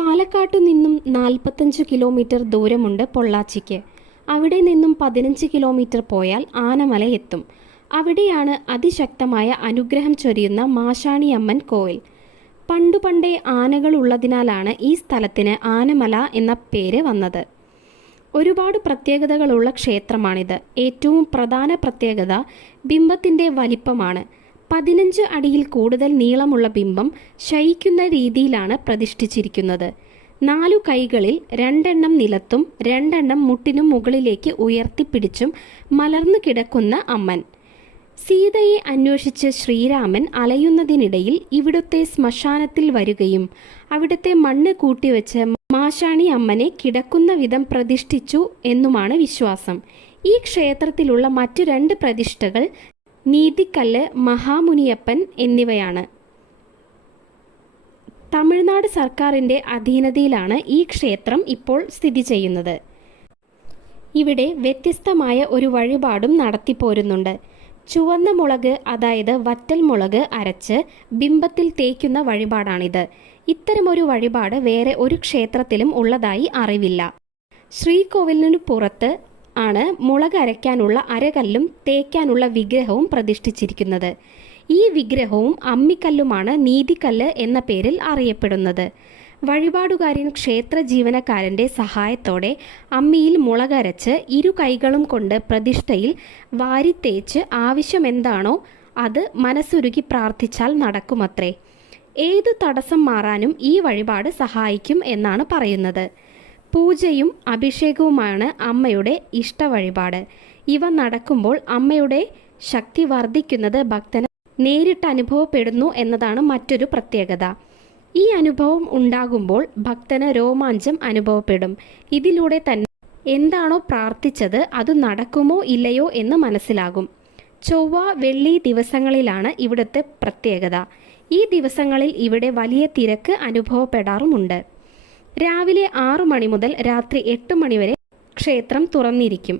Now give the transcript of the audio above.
പാലക്കാട്ടു നിന്നും 45 കിലോമീറ്റർ ദൂരമുണ്ട് പൊള്ളാച്ചിക്ക്. അവിടെ നിന്നും 15 കിലോമീറ്റർ പോയാൽ ആനമല എത്തും. അവിടെയാണ് അതിശക്തമായ അനുഗ്രഹം ചൊരിയുന്ന മാഷാണിയമ്മൻ കോവിൽ. പണ്ടുപണ്ടേ ആനകൾ ഉള്ളതിനാലാണ് ഈ സ്ഥലത്തിന് ആനമല എന്ന പേര് വന്നത്. ഒരുപാട് പ്രത്യേകതകളുള്ള ക്ഷേത്രമാണിത്. ഏറ്റവും പ്രധാന പ്രത്യേകത ബിംബത്തിൻ്റെ വലിപ്പമാണ്. 15 അടിയിൽ കൂടുതൽ നീളമുള്ള ബിംബം ശയിക്കുന്ന രീതിയിലാണ് പ്രതിഷ്ഠിച്ചിരിക്കുന്നത്. 4 കൈകളിൽ 2 എണ്ണം നിലത്തും 2 എണ്ണം മുട്ടിനും മുകളിലേക്ക് ഉയർത്തിപ്പിടിച്ചും മലർന്നു കിടക്കുന്ന അമ്മൻ. സീതയെ അന്വേഷിച്ച് ശ്രീരാമൻ അലയുന്നതിനിടയിൽ ഇവിടുത്തെ ശ്മശാനത്തിൽ വരികയും അവിടുത്തെ മണ്ണ് കൂട്ടിവെച്ച് മാഷാണി അമ്മനെ കിടക്കുന്ന വിധം പ്രതിഷ്ഠിച്ചു എന്നുമാണ് വിശ്വാസം. ഈ ക്ഷേത്രത്തിലുള്ള മറ്റു 2 പ്രതിഷ്ഠകൾ നീതിക്കല്ല്, മഹാമുനിയപ്പൻ എന്നിവയാണ്. തമിഴ്നാട് സർക്കാരിൻ്റെ അധീനതയിലാണ് ഈ ക്ഷേത്രം ഇപ്പോൾ സ്ഥിതി ചെയ്യുന്നത്. ഇവിടെ വ്യത്യസ്തമായ ഒരു വഴിപാടും നടത്തിപ്പോരുന്നുണ്ട്. ചുവന്ന മുളക്, അതായത് വറ്റൽ മുളക് അരച്ച് ബിംബത്തിൽ തേക്കുന്ന വഴിപാടാണിത്. ഇത്തരമൊരു വഴിപാട് വേറെ ഒരു ക്ഷേത്രത്തിലും ഉള്ളതായി അറിവില്ല. ശ്രീകോവിലിനു പുറത്ത് ആണ് മുളക് അരയ്ക്കാനുള്ള അരകല്ലും തേക്കാനുള്ള വിഗ്രഹവും പ്രതിഷ്ഠിച്ചിരിക്കുന്നത്. ഈ വിഗ്രഹവും അമ്മിക്കല്ലുമാണ് നീതിക്കല്ല് എന്ന പേരിൽ അറിയപ്പെടുന്നത്. വഴിപാടുകാരൻ ക്ഷേത്ര ജീവനക്കാരൻ്റെ സഹായത്തോടെ അമ്മിയിൽ മുളകരച്ച് 2 കൈകളും കൊണ്ട് പ്രതിഷ്ഠയിൽ വാരിത്തേച്ച് ആവശ്യമെന്താണോ അത് മനസ്സുരുകി പ്രാർത്ഥിച്ചാൽ നടക്കുമത്രേ. ഏതു തടസ്സം മാറാനും ഈ വഴിപാട് സഹായിക്കും എന്നാണ് പറയുന്നത്. പൂജയും അഭിഷേകവുമാണ് അമ്മയുടെ ഇഷ്ട വഴിപാട്. ഇവ നടക്കുമ്പോൾ അമ്മയുടെ ശക്തി വർദ്ധിക്കുന്നത് ഭക്തന് നേരിട്ട് അനുഭവപ്പെടുന്നു എന്നതാണ് മറ്റൊരു പ്രത്യേകത. ഈ അനുഭവം ഉണ്ടാകുമ്പോൾ ഭക്തന് രോമാഞ്ചം അനുഭവപ്പെടും. ഇതിലൂടെ തന്നെ എന്താണോ പ്രാർത്ഥിച്ചത് അത് നടക്കുമോ ഇല്ലയോ എന്ന് മനസ്സിലാകും. ചൊവ്വ, വെള്ളി ദിവസങ്ങളിലാണ് ഇവിടുത്തെ പ്രത്യേകത. ഈ ദിവസങ്ങളിൽ ഇവിടെ വലിയ തിരക്ക് അനുഭവപ്പെടാറുമുണ്ട്. രാവിലെ 6 മണി മുതൽ രാത്രി 8 മണി വരെ ക്ഷേത്രം തുറന്നിരിക്കും.